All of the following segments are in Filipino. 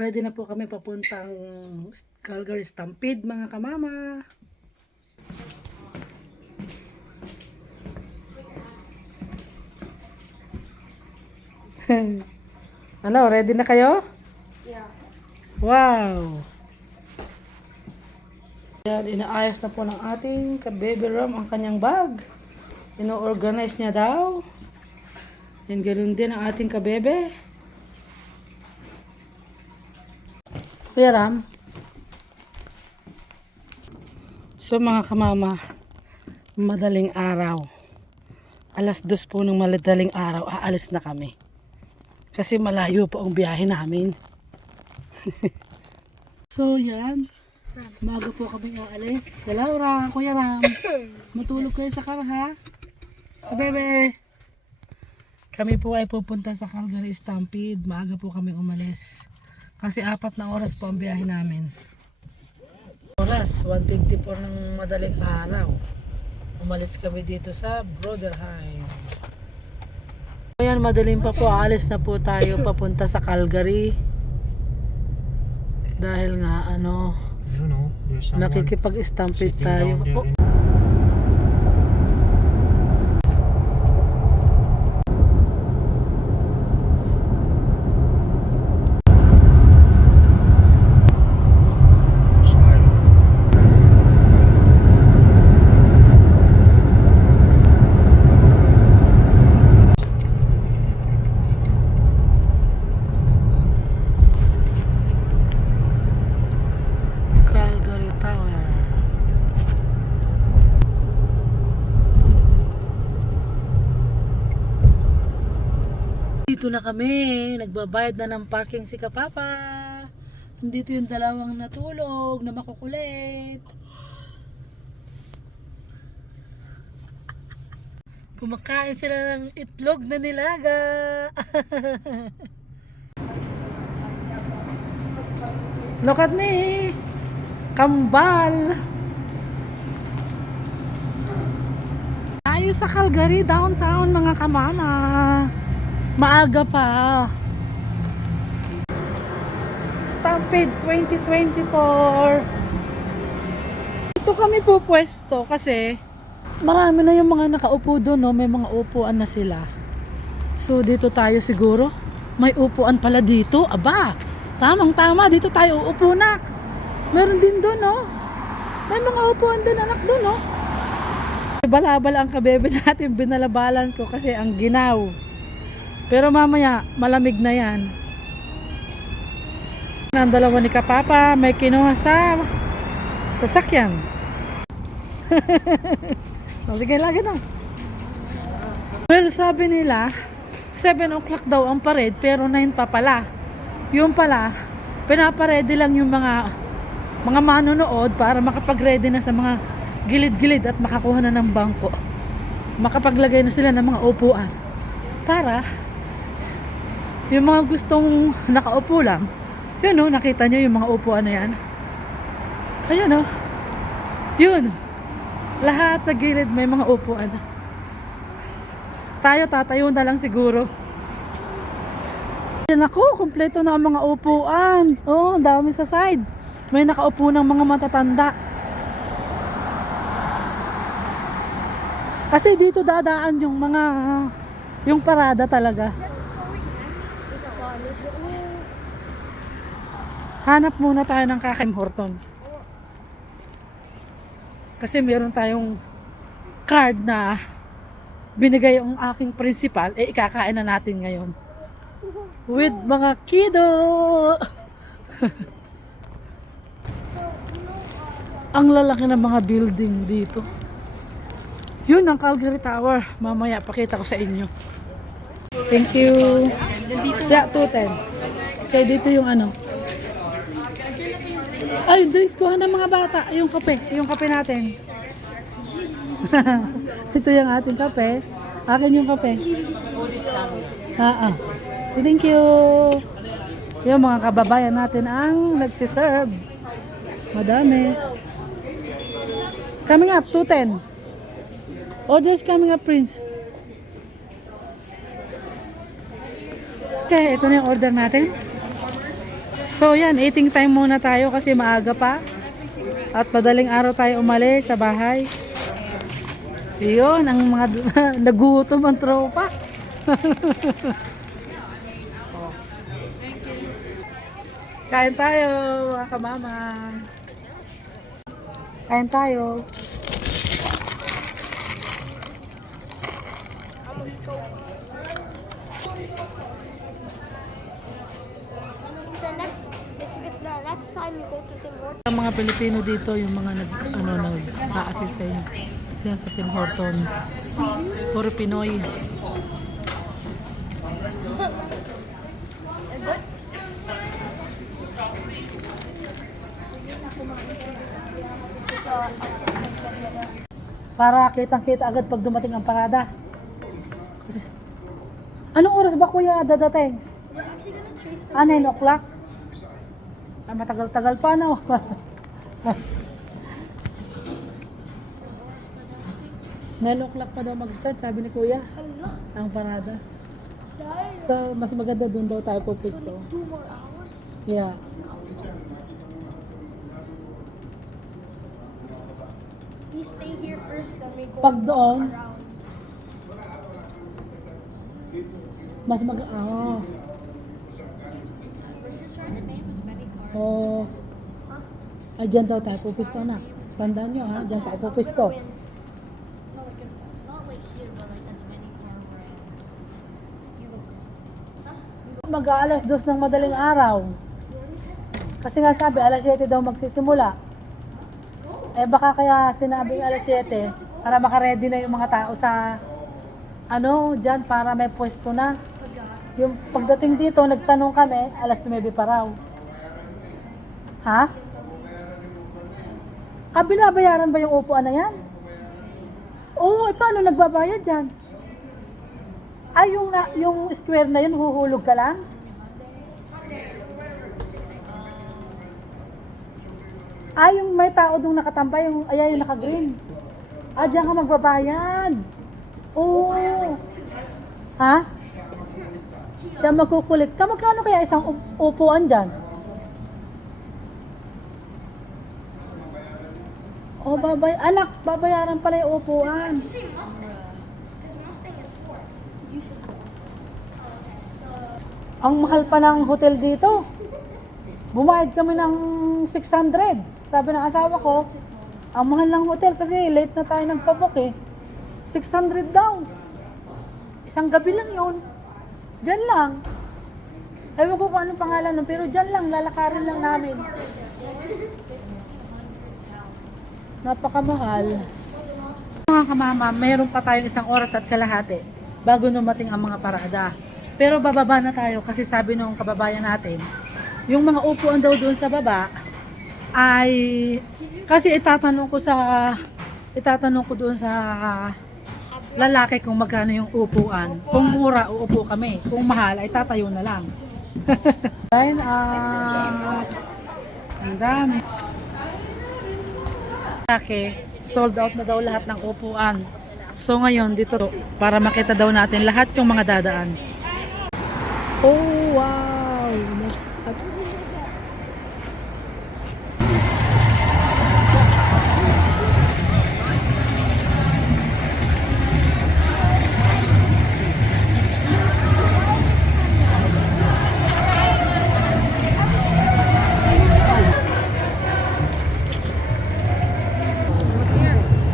Ready na po kami papuntang Calgary Stampede, mga kamama. Ano, ready na kayo? Yeah. Wow! Yan, inaayos na po ng ating ka-baby Ram ang kanyang bag. Ino-organize niya daw. Yan, ganoon din ang ating ka-bebe. Kuya Ram. So mga kamama, madaling araw. 2:00 po ng madaling araw, aalis na kami. Kasi malayo po ang biyahe namin. So yan, maaga po kami aalis. Hello Ram, Kuya Ram. Matulog kayo sa car ha? Bebe. Kami po ay pupunta sa Calgary Stampede. Maaga po kami umalis. Kasi 4 na oras po ang biyahe namin. Oras, 1:54 ng madaling araw. Umalis kami dito sa Bruderheim. Ayan, madaling pa po. Aalis na po tayo papunta sa Calgary. Dahil nga, makikipag-stampede tayo. Oh. Dito na kami, nagbabayad na ng parking si Kapapa. Nandito yung dalawang natulog na makukulit. Kumakain sila ng itlog na nilaga. Look at me, kambal. Tayo sa Calgary downtown, mga kamama. Maaga pa. Stampede 2024. Dito kami pupwesto kasi marami na yung mga nakaupo doon, no? May mga upuan na sila. So dito tayo siguro. May upuan pala dito. Aba, tamang tama. Dito tayo uupo, nak. Meron din doon, no? May mga upuan din, anak, doon, no? Balabal ang kabebe natin. Binalabalan ko kasi ang ginaw. Pero mamaya, malamig na yan. Ang dalawa ni Kapapa, may kinuha sa sasakyan. Sige, lagi na. Well, sabi nila, 7 o'clock daw ang parade, pero 9 pa pala. Yung pala, pinaparedy lang yung mga manonood para makapag-ready na sa mga gilid-gilid at makakuha na ng bangko. Makapaglagay na sila ng mga upuan. Para yung mga gustong nakaupo lang, yun o, nakita nyo yung mga upuan na yan. Ayan o. Yun. Lahat sa gilid may mga upuan. Tayo tatayo na lang siguro. Yan ako, kompleto na ang mga upuan. Oh, dami sa side. May nakaupo ng mga matatanda. Kasi dito dadaan yung parada talaga. Hanap muna tayo ng Kakaim Hortons. Kasi meron tayong card na binigay yung aking principal, ikakain na natin ngayon. With mga kiddo! Ang lalaki ng mga building dito. Yun ang Calgary Tower. Mamaya pakita ko sa inyo. Thank you. Yeah, 210. Okay, dito yung ano. Ay, drinks kuha ng mga bata. Yung kape natin. Ito yung ating kape. Akin yung kape. Thank you. Yung mga kababayan natin ang nagsiserve. Madami. Coming up, 210. Orders coming up, Prince. Okay, ito na yung order natin. So yan, eating time muna tayo kasi maaga pa. At madaling araw tayo umalis sa bahay. Iyon, ang mga nagutom ang tropa. Kain tayo, mga kamama. Kain tayo. Next time you go to Tim Hortons. Ang mga Pilipino dito, yung mga nag-a-assist sa inyo. Siya sa Tim Hortons. Puro Pinoy. Para kitang-kita agad pag dumating ang parada. Kasi, anong oras ba kuya dadating? We're actually gonna chase them. 9 o'clock? Ah, matagal-tagal pa, no? 9 o'clock pa daw mag-start, sabi ni kuya, Hala, ang parada. dahil So, mas maganda doon daw tayo pupusto. 2 more hours. Yeah. We stay here first, then we go Pag doon, around. mas Oh. Ay, dyan daw tayo pupusto na. Tandaan nyo ha, dyan tayo pupusto. Mag-aalas 2 ng madaling araw. Kasi nga sabi, alas 7 daw magsisimula. Eh baka kaya sinabing alas 7 para makaredy na yung mga tao sa dyan para may pwesto na. Yung pagdating dito, nagtanong kami, alas 9 pa raw. Ha? Binabayaran ba yung upuan na yan? Oo, paano nagbabayad dyan? Ay, yung square na yun, huhulog ka lang? Ay, yung may tao doon nakatambay, yung naka-green. Diyan ka magbabayad. Oo. Ha? Siya magkukulik. Magkano kaya isang upuan dyan? Oh, anak, babayaran pala yung upuan. You say Mustang, because Mustang is 4. You said 4. Ang mahal pa ng hotel dito. Bumayad kami ng 600. Sabi ng asawa ko, ang mahal ng hotel kasi late na tayo nagpabook eh. 600 daw. Isang gabi lang yun. Diyan lang. Ewan ko kung anong pangalan nun, pero diyan lang, lalakarin lang namin. Napakamahal. Mga kamama, meron pa tayong 1 oras at kalahati bago dumating ang mga parada. Pero bababa na tayo kasi sabi nung kababayan natin, yung mga upuan daw doon sa baba ay kasi itatanong ko doon sa lalaki kung magkano yung upuan. Kung mura, uupo kami. Kung mahal, ay tatayo na lang. Line up. Ang dami. Sold out na daw lahat ng upuan. So ngayon dito para makita daw natin lahat yung mga dadaan. Oh wow!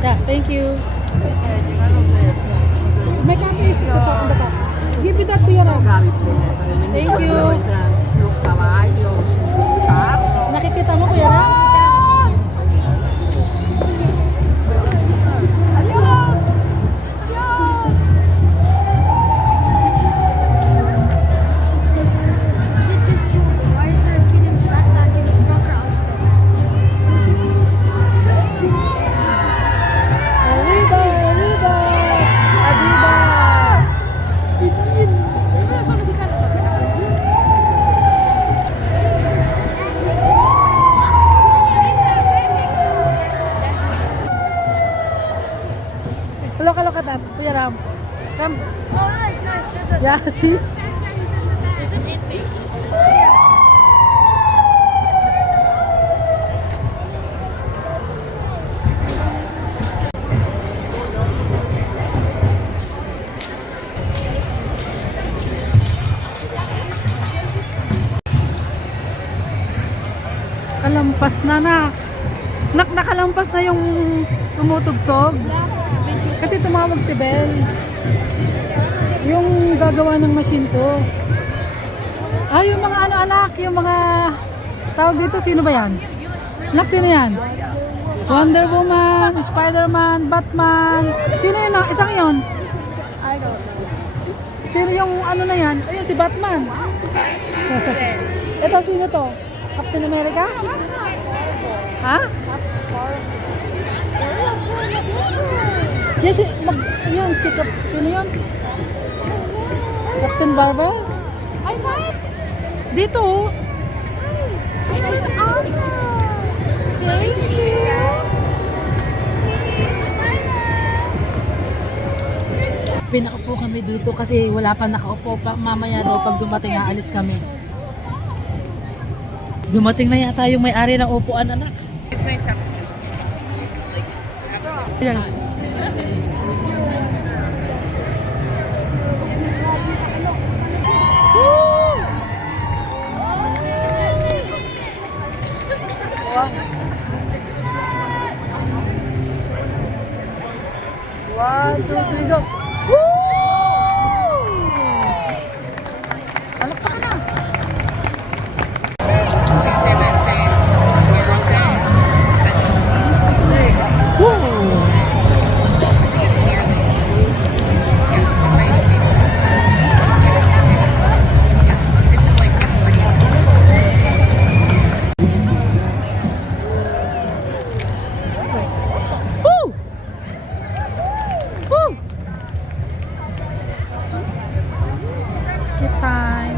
Yeah, thank you. May copy is ito on the top. Give it that to your Thank you. Nakikita mo kuya Ram? Why is there a kid in backpack in a soccer outfit? Arriba! Arriba! Arriba! Look at that, Kuya Ram. Come. Oh, nice. There's a Yeah, see? Is it in pink? Nakalampas na nak. Nakalampas na yung tumutugtog. Kasi tumawag si Belle. Yung gagawa ng machine ko. Ah, yung mga ano anak, yung mga tawag dito, sino ba yan? Anak, sino yan? Wonder Woman, Spider-Man, Batman. Sino yun? Isang yon? I don't know. Sino yung ano na yan? Ayun, si Batman. Ito, sino to? Captain America? Ha? Yes, yun, sino yun? Captain Marvel? Dito, oh. Thank you. Pinakaupo kami dito kasi wala pa nakaupo pa. Mamaya daw pag dumating aalis kami. Dumating na yata yung may-ari ng upuan, anak. It's nice to have Yan. One, two, three, go! Woo! Palakpakan na! Woo! Woo! Skip time.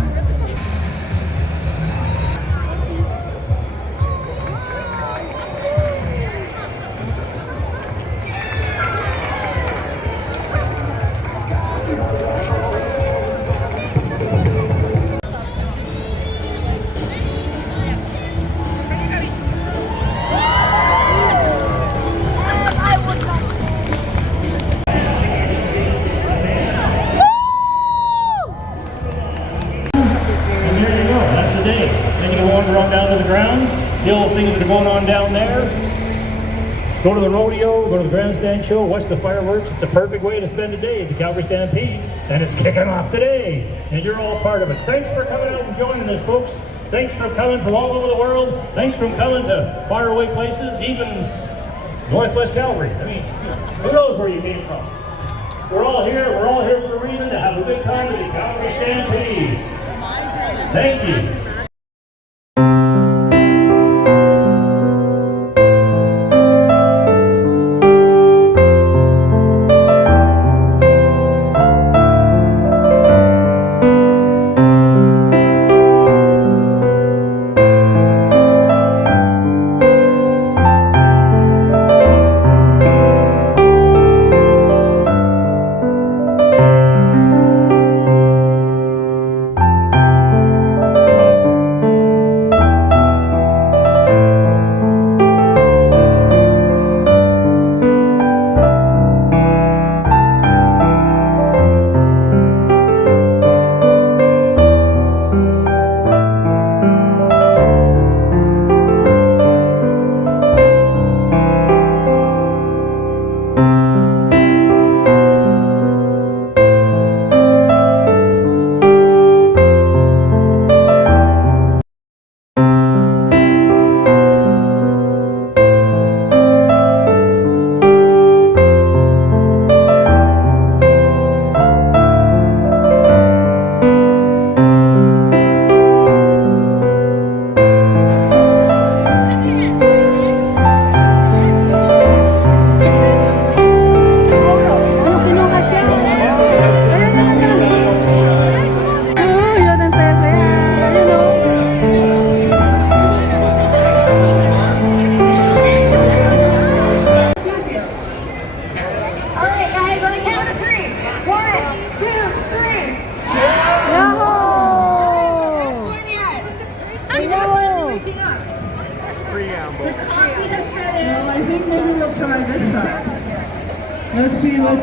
And there you go, that's the day. Then you can wander on down to the grounds, see all the things that are going on down there. Go to the rodeo, go to the grandstand show, watch the fireworks. It's a perfect way to spend a day at the Calgary Stampede, and it's kicking off today. And you're all part of it. Thanks for coming out and joining us, folks. Thanks for coming from all over the world. Thanks for coming to faraway places, even Northwest Calgary. I mean, who knows where you came from? We're all here for a reason, to have a good time at the Calgary Stampede. Thank you.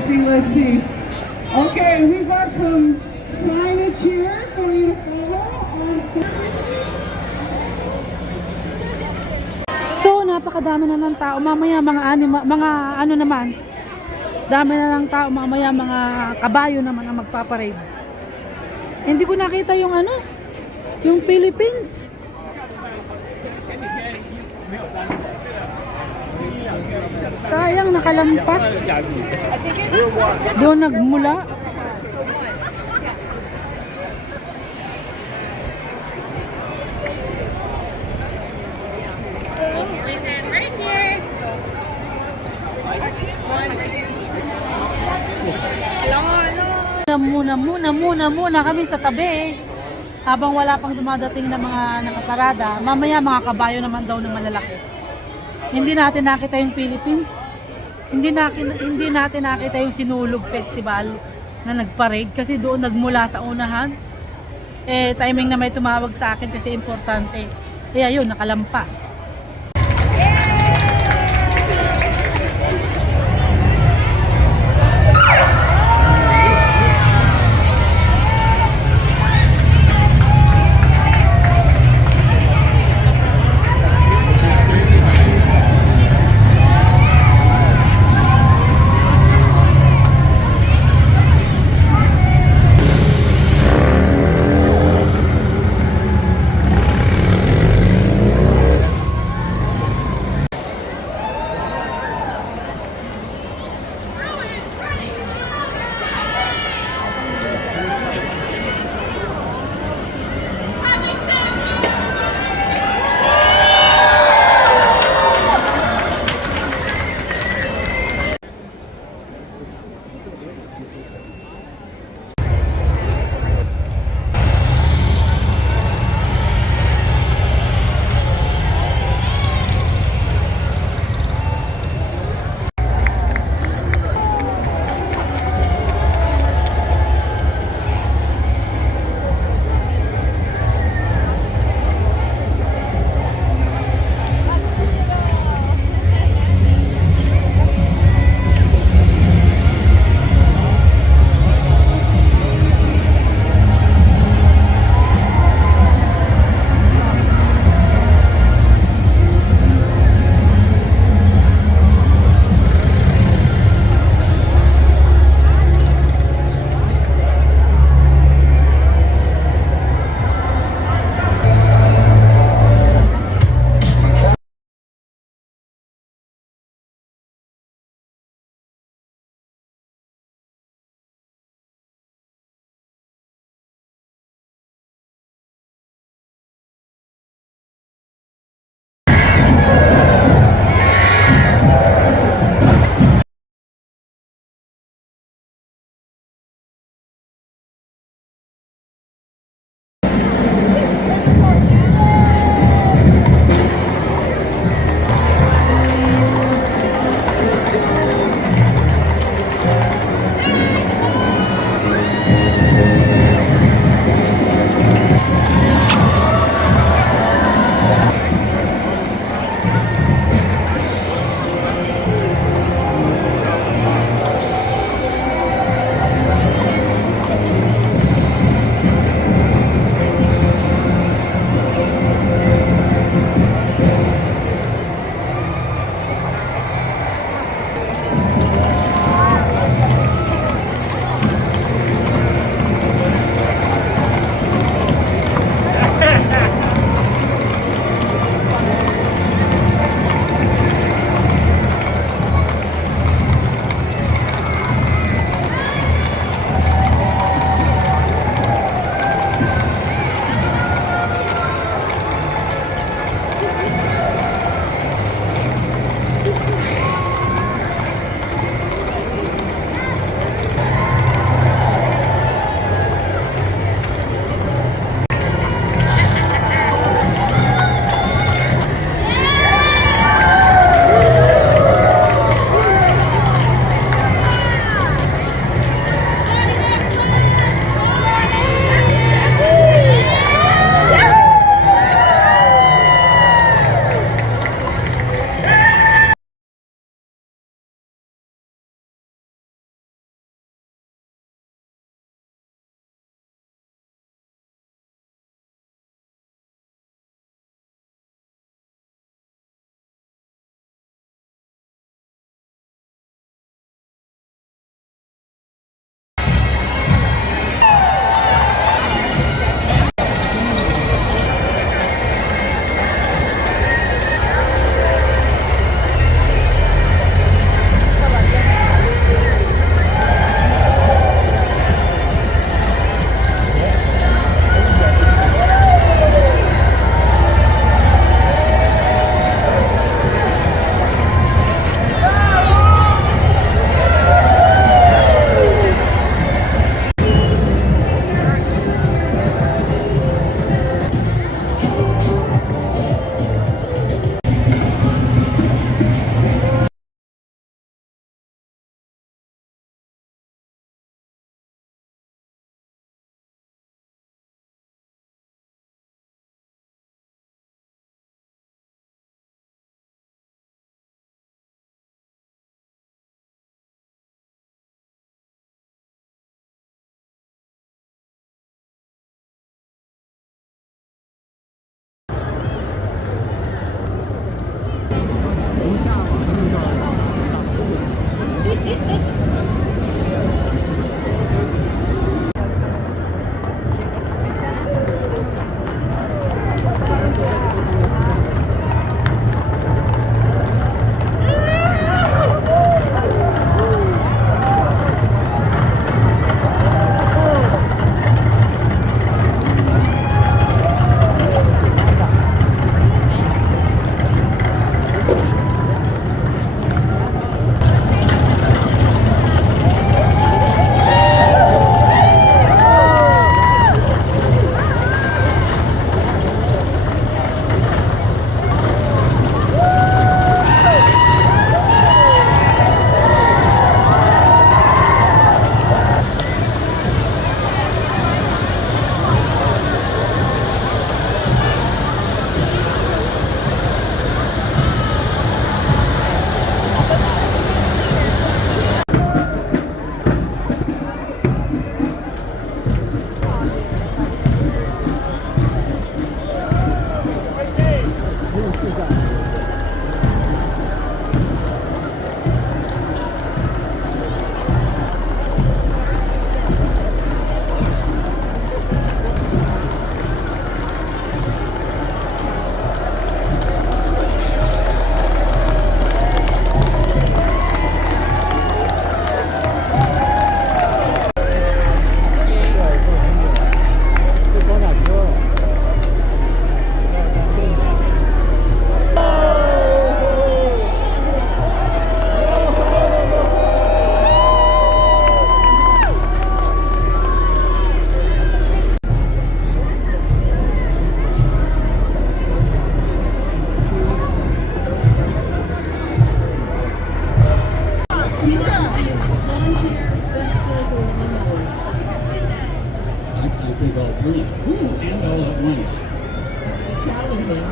Let's see. Okay, we've got some signage here for you to follow. napakadami na ng tao. Mamaya mga ano naman, dami na ng tao. Mamaya mga kabayo naman ang magpaparade. Hindi ko nakita yung ano, yung Philippines. Sayang, nakalampas. Doon nagmula. Right here. Muna kami sa tabi. Habang wala pang dumadating na mga nakaparada, mamaya mga kabayo naman daw na malalaki. Hindi natin nakita yung Philippines. Hindi natin nakita yung Sinulog Festival na nagparade kasi doon nagmula sa unahan. Timing na may tumawag sa akin kasi importante. Ayun, nakalampas.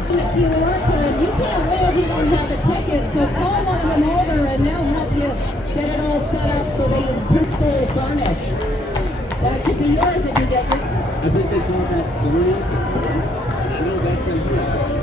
The QR code, you can't win if you don't have a ticket, so call one of them over and they'll help you get it all set up so they can peaceful garnish. That could be yours if you get it. I think they call that balloon. I know that's in here.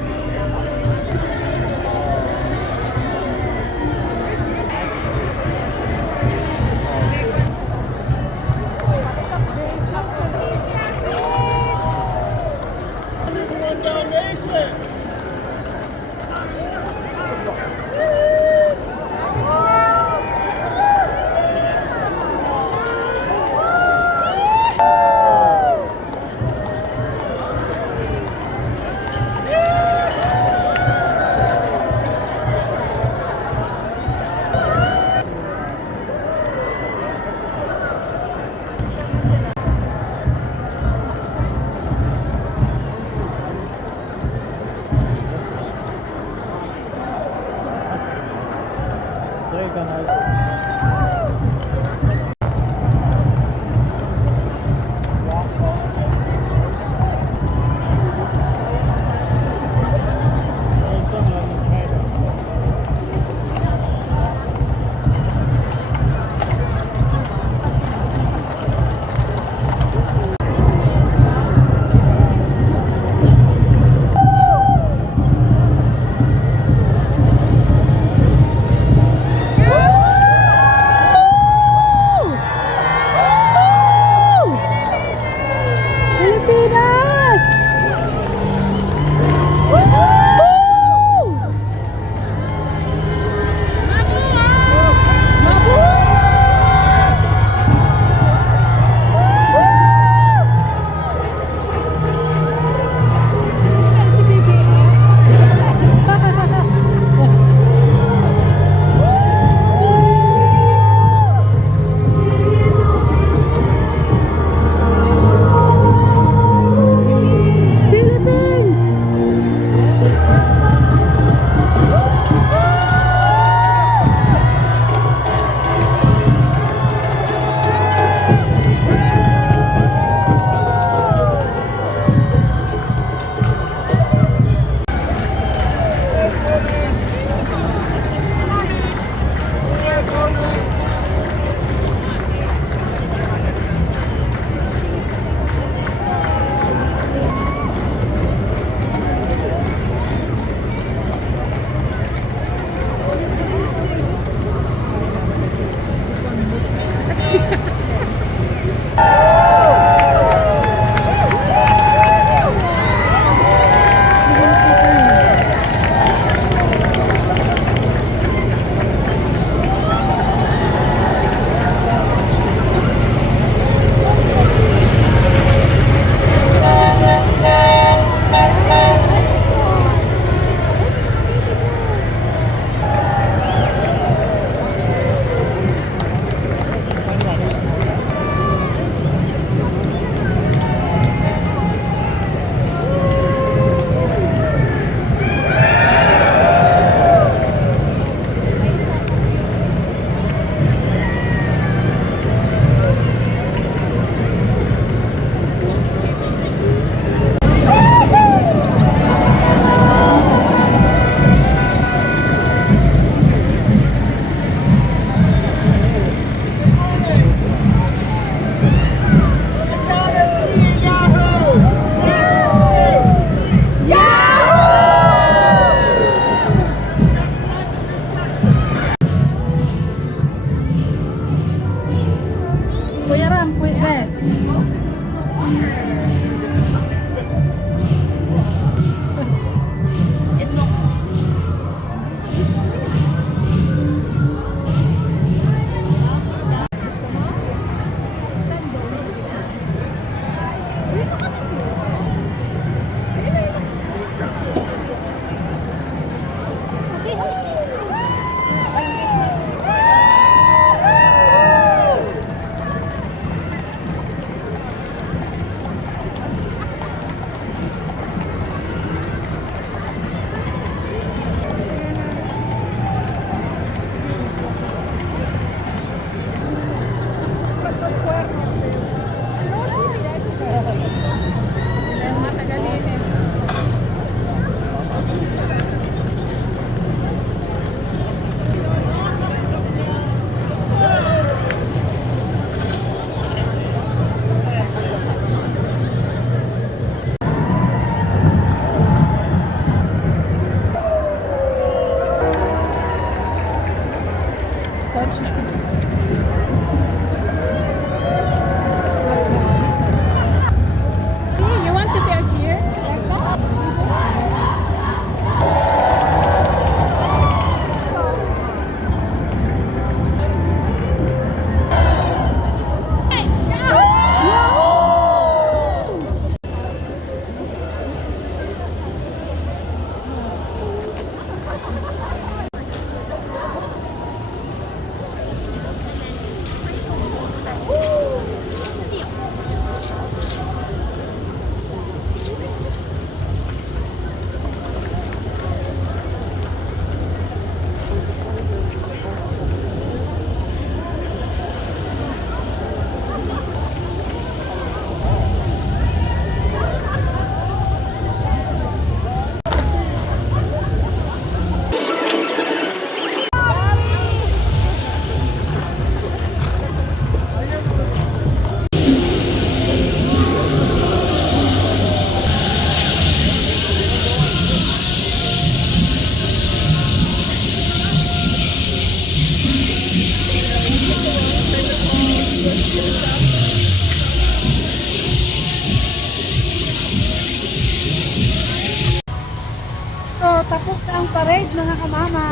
tapos na ang parade mga kamama.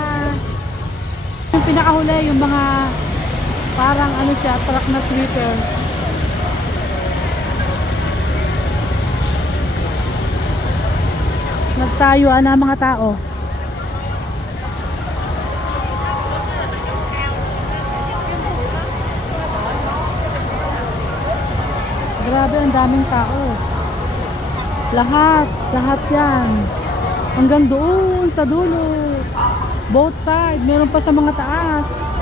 Yung pinakahuli, yung mga parang ano siya, truck na sweeper. Nagtayuan na mga tao. Grabe, ang daming tao. Lahat yan. Hanggang doon sa dulo. Both side, meron pa sa mga taas.